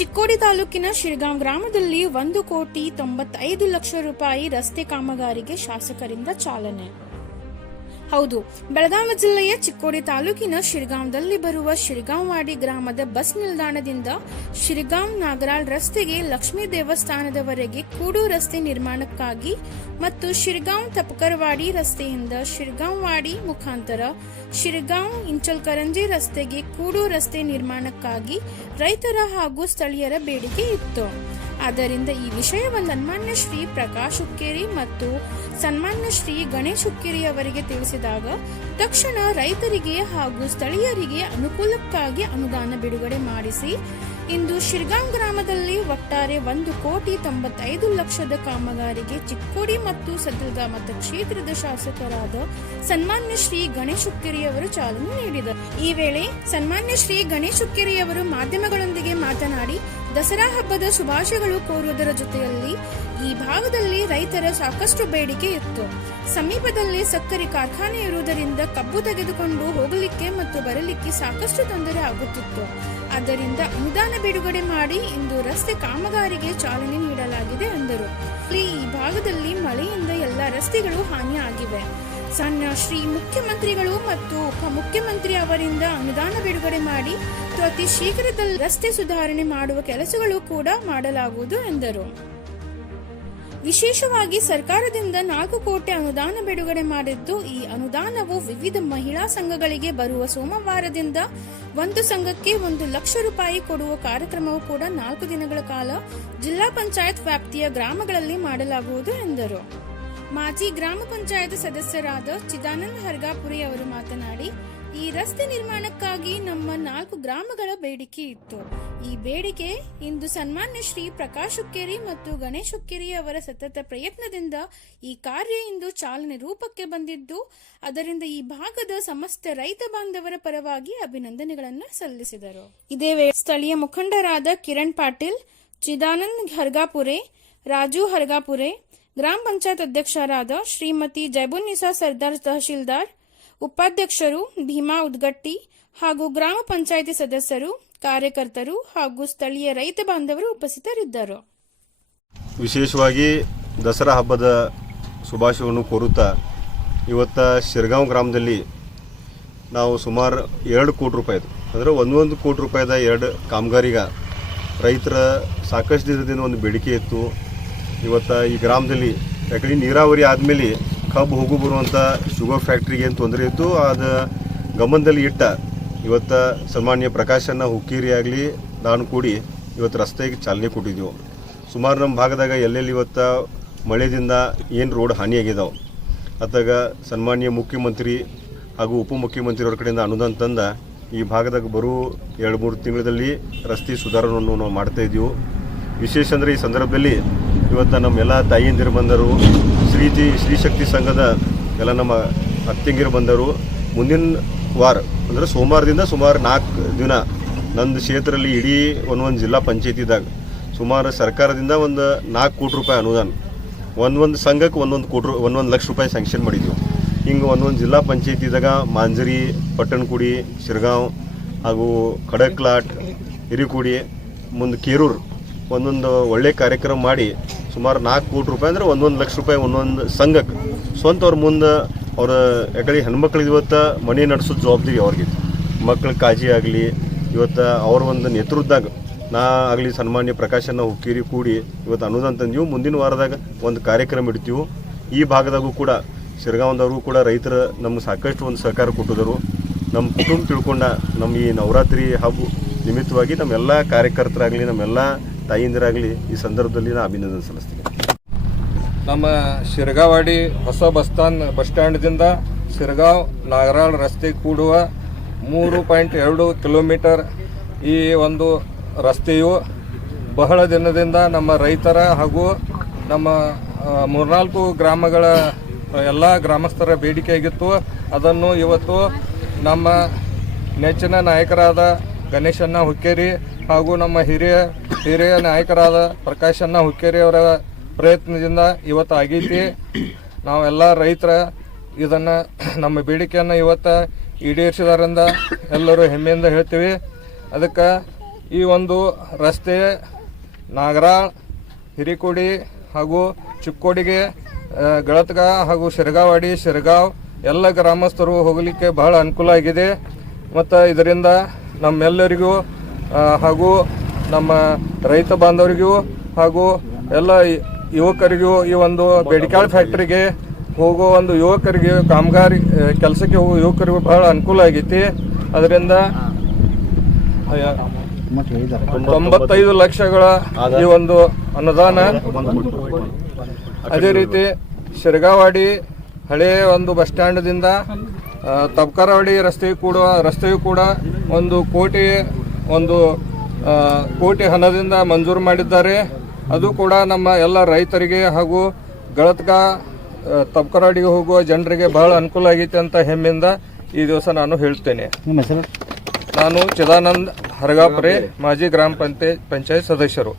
ಚಿಕ್ಕೋಡಿ ತಾಲೂಕಿನ ಶಿರಗಾಂ ಗ್ರಾಮದಲ್ಲಿ ಒಂದು ಕೋಟಿ ತೊಂಬತ್ತೈದು ಲಕ್ಷ ರೂಪಾಯಿ ರಸ್ತೆ ಕಾಮಗಾರಿಗೆ ಶಾಸಕರಿಂದ ಚಾಲನೆ. ಹೌದು. ಬೆಳಗಾವಿ ಜಿಲ್ಲೆಯ ಚಿಕ್ಕೋಡಿ ತಾಲೂಕಿನ ಶಿರಗಾಂವದಲ್ಲಿ ಬರುವ ಶಿರ್ಗಾಂವಾಡಿ ಗ್ರಾಮದ ಬಸ್ ನಿಲ್ದಾಣದಿಂದ ಶಿರಗಾಂ ನಾಗರಾಳ್ ರಸ್ತೆಗೆ ಲಕ್ಷ್ಮೀ ದೇವಸ್ಥಾನದವರೆಗೆ ಕೂಡು ರಸ್ತೆ ನಿರ್ಮಾಣಕ್ಕಾಗಿ ಮತ್ತು ಶಿರಗಾಂವ್ ತಪಕರವಾಡಿ ರಸ್ತೆಯಿಂದ ಶಿರಗಾಂವಾಡಿ ಮುಖಾಂತರ ಶಿರಗಾಂವ್ ಇಂಚಲ್ಕರಂಜಿ ರಸ್ತೆಗೆ ಕೂಡು ರಸ್ತೆ ನಿರ್ಮಾಣಕ್ಕಾಗಿ ರೈತರ ಹಾಗೂ ಸ್ಥಳೀಯರ ಬೇಡಿಕೆ ಇತ್ತು. ಆದ್ದರಿಂದ ಈ ವಿಷಯವನ್ನು ಅನ್ಮಾನ್ಯ ಶ್ರೀ ಪ್ರಕಾಶ್ ಉಕ್ಕೇರಿ ಮತ್ತು ಸನ್ಮಾನ್ಯ ಶ್ರೀ ಗಣೇಶ್ ಹುಕ್ಕೇರಿ ಅವರಿಗೆ ತಿಳಿಸಿದಾಗ ತಕ್ಷಣ ರೈತರಿಗೆ ಹಾಗೂ ಸ್ಥಳೀಯರಿಗೆ ಅನುಕೂಲಕ್ಕಾಗಿ ಅನುದಾನ ಬಿಡುಗಡೆ ಮಾಡಿಸಿ, ಇಂದು ಶಿರ್ಗಾಂ ಗ್ರಾಮದಲ್ಲಿ ಒಟ್ಟಾರೆ ಒಂದು ಕೋಟಿ ತೊಂಬತ್ತೈದು ಲಕ್ಷದ ಕಾಮಗಾರಿಗೆ ಚಿಕ್ಕೋಡಿ ಮತ್ತು ಸದಲ್ಗಾ ಮತಕ್ಷೇತ್ರದ ಶಾಸಕರಾದ ಸನ್ಮಾನ್ಯ ಶ್ರೀ ಗಣೇಶ್ ಹುಕ್ಕೇರಿ ಅವರು ಚಾಲನೆ ನೀಡಿದರು. ಈ ವೇಳೆ ಸನ್ಮಾನ್ಯ ಶ್ರೀ ಗಣೇಶ್ ಹುಕ್ಕೇರಿ ಅವರು ಮಾಧ್ಯಮಗಳೊಂದಿಗೆ ಮಾತನಾಡಿ ದಸರಾ ಹಬ್ಬದ ಶುಭಾಶಯಗಳು ಕೋರುವುದರ ಜೊತೆಯಲ್ಲಿ ಈ ಭಾಗದಲ್ಲಿ ರೈತರ ಸಾಕಷ್ಟು ಬೇಡಿಕೆ ಇತ್ತು. ಸಮೀಪದಲ್ಲಿ ಸಕ್ಕರೆ ಕಾರ್ಖಾನೆ ಇರುವುದರಿಂದ ಕಬ್ಬು ತೆಗೆದುಕೊಂಡು ಹೋಗಲಿಕ್ಕೆ ಮತ್ತು ಬರಲಿಕ್ಕೆ ಸಾಕಷ್ಟು ತೊಂದರೆ ಆಗುತ್ತಿತ್ತು. ಅದರಿಂದ ಅನುದಾನ ಬಿಡುಗಡೆ ಮಾಡಿ ಇಂದು ರಸ್ತೆ ಕಾಮಗಾರಿಗೆ ಚಾಲನೆ ನೀಡಲಾಗಿದೆ ಎಂದರು. ಈ ಭಾಗದಲ್ಲಿ ಮಳೆಯಿಂದ ಎಲ್ಲ ರಸ್ತೆಗಳು ಹಾನಿಯಾಗಿವೆ. ಸಣ್ಣ ಶ್ರೀ ಮುಖ್ಯಮಂತ್ರಿಗಳು ಮತ್ತು ಉಪಮುಖ್ಯಮಂತ್ರಿ ಅವರಿಂದ ಅನುದಾನ ಬಿಡುಗಡೆ ಮಾಡಿ ಅತಿ ಶೀಘ್ರದಲ್ಲಿ ರಸ್ತೆ ಸುಧಾರಣೆ ಮಾಡುವ ಕೆಲಸಗಳು ಕೂಡ ಮಾಡಲಾಗುವುದು ಎಂದರು. ವಿಶೇಷವಾಗಿ ಸರ್ಕಾರದಿಂದ ನಾಲ್ಕು ಕೋಟಿ ಅನುದಾನ ಬಿಡುಗಡೆ ಮಾಡಿದ್ದು, ಈ ಅನುದಾನವು ವಿವಿಧ ಮಹಿಳಾ ಸಂಘಗಳಿಗೆ ಬರುವ ಸೋಮವಾರದಿಂದ ಒಂದು ಸಂಘಕ್ಕೆ ಒಂದು ಲಕ್ಷ ರೂಪಾಯಿ ಕೊಡುವ ಕಾರ್ಯಕ್ರಮವು ಕೂಡ ನಾಲ್ಕು ದಿನಗಳ ಕಾಲ ಜಿಲ್ಲಾ ಪಂಚಾಯತ್ ವ್ಯಾಪ್ತಿಯ ಗ್ರಾಮಗಳಲ್ಲಿ ಮಾಡಲಾಗುವುದು ಎಂದರು. ಮಾಜಿ ಗ್ರಾಮ ಪಂಚಾಯತ್ ಸದಸ್ಯರಾದ ಚಿದಾನಂದ ಹರ್ಗಾಪುರಿ ಅವರು ಮಾತನಾಡಿ, ಈ ರಸ್ತೆ ನಿರ್ಮಾಣಕ್ಕಾಗಿ ನಮ್ಮ ನಾಲ್ಕು ಗ್ರಾಮಗಳ ಬೇಡಿಕೆ ಇತ್ತು. ಈ ಬೇಡಿಕೆ ಇಂದು ಸನ್ಮಾನ್ಯ ಶ್ರೀ ಪ್ರಕಾಶ್ ಹುಕ್ಕೇರಿ ಮತ್ತು ಗಣೇಶ್ ಹುಕ್ಕೇರಿ ಅವರ ಸತತ ಪ್ರಯತ್ನದಿಂದ ಈ ಕಾರ್ಯ ಇಂದು ಚಾಲನೆ ರೂಪಕ್ಕೆ ಬಂದಿದ್ದು, ಅದರಿಂದ ಈ ಭಾಗದ ಸಮಸ್ತ ರೈತ ಬಾಂಧವರ ಪರವಾಗಿ ಅಭಿನಂದನೆಗಳನ್ನು ಸಲ್ಲಿಸಿದರು. ಇದೇ ವೇಳೆ ಸ್ಥಳೀಯ ಮುಖಂಡರಾದ ಕಿರಣ್ ಪಾಟೀಲ್, ಚಿದಾನಂದ್ ಹರ್ಗಾಪುರೆ, ರಾಜು ಹರ್ಗಾಪುರೆ ಗ್ರಾಮ ಪಂಚಾಯತ್ ಅಧ್ಯಕ್ಷರಾದ ಶ್ರೀಮತಿ ಜೈಬುನ್ನಿಸಾ ಸರ್ದಾರ್ ತಹಶೀಲ್ದಾರ್, ಉಪಾಧ್ಯಕ್ಷರು ಭೀಮಾ ಉದ್ಗಟ್ಟಿ ಹಾಗೂ ಗ್ರಾಮ ಪಂಚಾಯಿತಿ ಸದಸ್ಯರು, ಕಾರ್ಯಕರ್ತರು ಹಾಗೂ ಸ್ಥಳೀಯ ರೈತ ಬಾಂಧವರು ಉಪಸ್ಥಿತರಿದ್ದರು. ವಿಶೇಷವಾಗಿ ದಸರಾ ಹಬ್ಬದ ಶುಭಾಶಯವನ್ನು ಕೋರುತ್ತಾ ಇವತ್ತು ಶಿರ್ಗಾಂವ್ ಗ್ರಾಮದಲ್ಲಿ ನಾವು ಸುಮಾರು ಎರಡು ಕೋಟಿ ರೂಪಾಯಿದು ಅಂದರೆ ಒಂದೊಂದು ಕೋಟಿ ರೂಪಾಯಿದ ಎರಡು ಕಾಮಗಾರಿಗ ರೈತರ ಸಾಕಷ್ಟು ದಿನದಿಂದ ಒಂದು ಬೇಡಿಕೆ ಇತ್ತು. ಇವತ್ತು ಈ ಗ್ರಾಮದಲ್ಲಿ ಯಾಕಂದ್ರೆ ನೀರಾವರಿ ಆದಮೇಲೆ ಕಬ್ಬು ಹೋಗು ಬರುವಂಥ ಶುಗರ್ ಫ್ಯಾಕ್ಟ್ರಿಗೆ ಏನು ತೊಂದರೆ ಇತ್ತು, ಅದು ಗಮನದಲ್ಲಿ ಇಟ್ಟ ಇವತ್ತು ಸನ್ಮಾನ್ಯ ಪ್ರಕಾಶನ ಹುಕ್ಕೇರಿ ಆಗಲಿ, ನಾನು ಕೂಡಿ ಇವತ್ತು ರಸ್ತೆಗೆ ಚಾಲನೆ ಕೊಟ್ಟಿದ್ದೆವು ಸುಮಾರು ನಮ್ಮ ಭಾಗದಾಗ ಎಲ್ಲೆಲ್ಲಿ ಇವತ್ತು ಮಳೆದಿಂದ ಏನು ರೋಡ್ ಹಾನಿಯಾಗಿದ್ದಾವೆ ಅತ್ತಾಗ ಸನ್ಮಾನ್ಯ ಮುಖ್ಯಮಂತ್ರಿ ಹಾಗೂ ಉಪಮುಖ್ಯಮಂತ್ರಿಯವ್ರ ಕಡೆಯಿಂದ ಅನುದಾನ ತಂದ ಈ ಭಾಗದಾಗ ಬರೋ ಎರಡು ಮೂರು ತಿಂಗಳಲ್ಲಿ ರಸ್ತೆ ಸುಧಾರಣೆಯನ್ನು ನಾವು ಮಾಡ್ತಾ ಇದ್ದೀವಿ. ವಿಶೇಷ ಅಂದರೆ ಈ ಸಂದರ್ಭದಲ್ಲಿ ಇವತ್ತು ನಮ್ಮೆಲ್ಲ ತಾಯಿಯಂದಿರು ಬಂದರು ಶ್ರೀಜಿ ಶ್ರೀಶಕ್ತಿ ಸಂಘದ ಎಲ್ಲ ನಮ್ಮ ಅತ್ತಿಂಗಿರು ಬಂದರು. ಮುಂದಿನ ವಾರ, ಅಂದರೆ ಸೋಮವಾರದಿಂದ ಸುಮಾರು ನಾಲ್ಕು ದಿನ, ನಂದು ಕ್ಷೇತ್ರದಲ್ಲಿ ಇಡೀ ಒಂದೊಂದು ಜಿಲ್ಲಾ ಪಂಚಾಯತಿದಾಗ ಸುಮಾರು ಸರ್ಕಾರದಿಂದ ಒಂದು ನಾಲ್ಕು ಕೋಟಿ ರೂಪಾಯಿ ಅನುದಾನ, ಒಂದೊಂದು ಸಂಘಕ್ಕೆ ಒಂದೊಂದು ಕೋಟಿ ಒಂದೊಂದು ಲಕ್ಷ ರೂಪಾಯಿ ಸ್ಯಾಂಕ್ಷನ್ ಮಾಡಿದ್ವಿ. ಹಿಂಗೆ ಒಂದೊಂದು ಜಿಲ್ಲಾ ಪಂಚಾಯತಿದಾಗ ಮಾಂಜರಿ, ಪಟ್ಟಣಕುಡಿ, ಶಿರ್ಗಾಂವ್ ಹಾಗೂ ಖಡಕ್ಲಾಟ್, ಹಿರಿಕುಡಿ, ಮುಂದೆ ಕೇರೂರು ಒಂದೊಂದು ಒಳ್ಳೆ ಕಾರ್ಯಕ್ರಮ ಮಾಡಿ ಸುಮಾರು ನಾಲ್ಕು ಕೋಟಿ ರೂಪಾಯಿ ಅಂದರೆ ಒಂದೊಂದು ಲಕ್ಷ ರೂಪಾಯಿ, ಒಂದೊಂದು ಸಂಘಕ್ಕೆ. ಸ್ವಂತ ಅವ್ರ ಮುಂದೆ ಅವ್ರ, ಯಾಕಂದ್ರೆ ಹೆಣ್ಮಕ್ಳಿಗೆ ಇವತ್ತು ಮನೆ ನಡೆಸೋ ಜವಾಬ್ದಾರಿ ಅವ್ರಿಗೆ. ಮಕ್ಕಳ ಕಾಳಜಿ ಆಗಲಿ, ಇವತ್ತು ಅವ್ರ ಒಂದು ನೇತೃತ್ವದಾಗ ನಾ ಆಗಲಿ ಸನ್ಮಾನ್ಯ ಪ್ರಕಾಶನ ಹುಕ್ಕೇರಿ ಕೂಡಿ ಇವತ್ತು ಅನುದಾನ ತಂದೀವಿ. ಮುಂದಿನ ವಾರದಾಗ ಒಂದು ಕಾರ್ಯಕ್ರಮ ಇಡ್ತೀವಿ. ಈ ಭಾಗದಾಗೂ ಕೂಡ ಶಿರ್ಗಾಂವದವರು ಕೂಡ ರೈತರ ನಮ್ಗೆ ಸಾಕಷ್ಟು ಒಂದು ಸಹಕಾರ ಕೊಟ್ಟಿದ್ರು ನಮ್ಮ ಕುಟುಂಬ ತಿಳ್ಕೊಂಡ ನಮ್ಮ ಈ ನವರಾತ್ರಿ ಹಬ್ಬ ನಿಮಿತ್ತವಾಗಿ ನಮ್ಮೆಲ್ಲ ಕಾರ್ಯಕರ್ತರಾಗಲಿ ನಮ್ಮೆಲ್ಲ ತಾಯಿಂದಿರಾಗಲಿ, ಈ ಸಂದರ್ಭದಲ್ಲಿ ನಾನು ಅಭಿನಂದನೆ ಸಲ್ಲಿಸ್ತೀನಿ. ನಮ್ಮ ಶಿರಗಾವಾಡಿ ಹೊಸ ಬಸ್ ಸ್ಟಾಂಡ್, ಬಸ್ ಸ್ಟ್ಯಾಂಡ್ದಿಂದ ಶಿರಗಾವ್ ನಾಗರಾಳ್ ರಸ್ತೆ ಕೂಡುವ ಮೂರು ಪಾಯಿಂಟ್ ಎರಡು ಕಿಲೋಮೀಟರ್ ಈ ಒಂದು ರಸ್ತೆಯು ಬಹಳ ದಿನದಿಂದ ನಮ್ಮ ರೈತರ ಹಾಗೂ ನಮ್ಮ ಮೂರ್ನಾಲ್ಕು ಗ್ರಾಮಗಳ ಎಲ್ಲ ಗ್ರಾಮಸ್ಥರ ಬೇಡಿಕೆಯಾಗಿತ್ತು. ಅದನ್ನು ಇವತ್ತು ನಮ್ಮ ನೆಚ್ಚಿನ ನಾಯಕರಾದ ಗಣೇಶಣ್ಣ ಹುಕ್ಕೇರಿ ಹಾಗೂ ನಮ್ಮ ಹಿರಿಯ ಹಿರಿಯ ನಾಯಕರಾದ ಪ್ರಕಾಶಣ್ಣ ಹುಕ್ಕೇರಿ ಅವರ ಪ್ರಯತ್ನದಿಂದ ಇವತ್ತು ಆಗೈತಿ. ನಾವೆಲ್ಲ ರೈತರ ಇದನ್ನು, ನಮ್ಮ ಬೇಡಿಕೆಯನ್ನು ಇವತ್ತು ಈಡೇರಿಸಿದಾರಿಂದ ಎಲ್ಲರೂ ಹೆಮ್ಮೆಯಿಂದ ಹೇಳ್ತೀವಿ. ಅದಕ್ಕೆ ಈ ಒಂದು ರಸ್ತೆ ನಾಗರಾಳ್ ಹಿರಿಕೋಡಿ ಹಾಗೂ ಚಿಕ್ಕೋಡಿಗೆ ಗಳತ್ಗ ಹಾಗೂ ಶಿರಗಾವಾಡಿ, ಶಿರಗಾವ್ ಎಲ್ಲ ಗ್ರಾಮಸ್ಥರು ಹೋಗಲಿಕ್ಕೆ ಬಹಳ ಅನುಕೂಲ ಆಗಿದೆ. ಮತ್ತು ಇದರಿಂದ ನಮ್ಮೆಲ್ಲರಿಗೂ ಹಾಗೂ ನಮ್ಮ ರೈತ ಬಾಂಧವರಿಗೂ ಹಾಗೂ ಎಲ್ಲ ಯುವಕರಿಗೂ ಈ ಒಂದು ಬೇಡಿಕಾಳ್ ಫ್ಯಾಕ್ಟ್ರಿಗೆ ಹೋಗೋ ಒಂದು ಯುವಕರಿಗೆ, ಕಾಮಗಾರಿ ಕೆಲಸಕ್ಕೆ ಹೋಗೋ ಯುವಕರಿಗೂ ಬಹಳ ಅನುಕೂಲ ಆಗೈತಿ. ಅದರಿಂದ ತೊಂಬತ್ತೈದು ಲಕ್ಷಗಳ ಈ ಒಂದು ಅನುದಾನ. ಅದೇ ರೀತಿ ಶಿರಗಾವಾಡಿ ಹಳೆಯ ಒಂದು ಬಸ್ ಸ್ಟ್ಯಾಂಡ್ದಿಂದ ತಬಕರವಾಡಿ ರಸ್ತೆಯು ಕೂಡ ರಸ್ತೆಯು ಕೂಡ ಒಂದು ಕೋಟಿ ಒಂದು ಕೋಟಿ ಹಣದಿಂದ ಮಂಜೂರು ಮಾಡಿದ್ದಾರೆ. ಅದು ಕೂಡ ನಮ್ಮ ಎಲ್ಲ ರೈತರಿಗೆ ಹಾಗೂ ಗಳತ್ಕ ತಬ್ಕರಾಡಿಗೆ ಹೋಗುವ ಜನರಿಗೆ ಬಹಳ ಅನುಕೂಲ ಆಗೈತೆ ಅಂತ ಹೆಮ್ಮೆಯಿಂದ ಈ ದಿವಸ ನಾನು ಹೇಳ್ತೇನೆ. ನಾನು ಚಿದಾನಂದ್ ಹರಗಾಪುರೆ ಮಾಜಿ ಗ್ರಾಮ ಪಂಚಾಯತ್ ಪಂಚಾಯತ್ ಸದಸ್ಯರು.